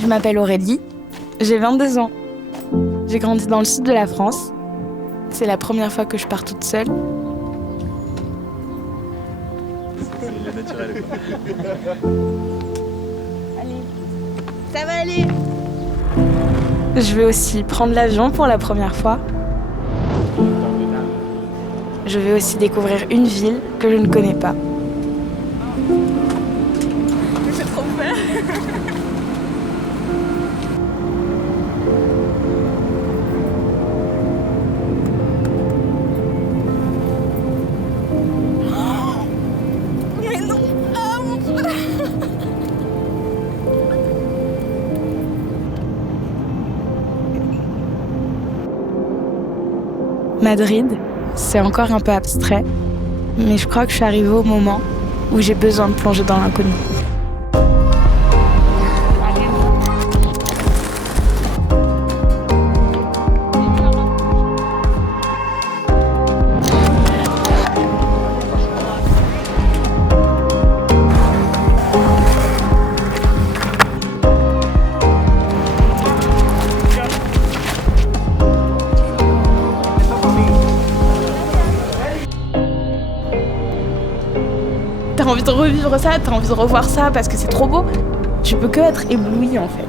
Je m'appelle Aurélie, j'ai 22 ans. J'ai grandi dans le sud de la France. C'est la première fois que je pars toute seule. C'est le naturel. Allez, ça va aller. Je vais aussi prendre l'avion pour la première fois. Je vais aussi découvrir une ville que je ne connais pas. J'ai trop peur. Mais non. Ah mon Dieu. Madrid, c'est encore un peu abstrait, mais je crois que je suis arrivée au moment où j'ai besoin de plonger dans l'inconnu. T'as envie de revivre ça, t'as envie de revoir ça parce que c'est trop beau. Tu peux que être ébloui en fait.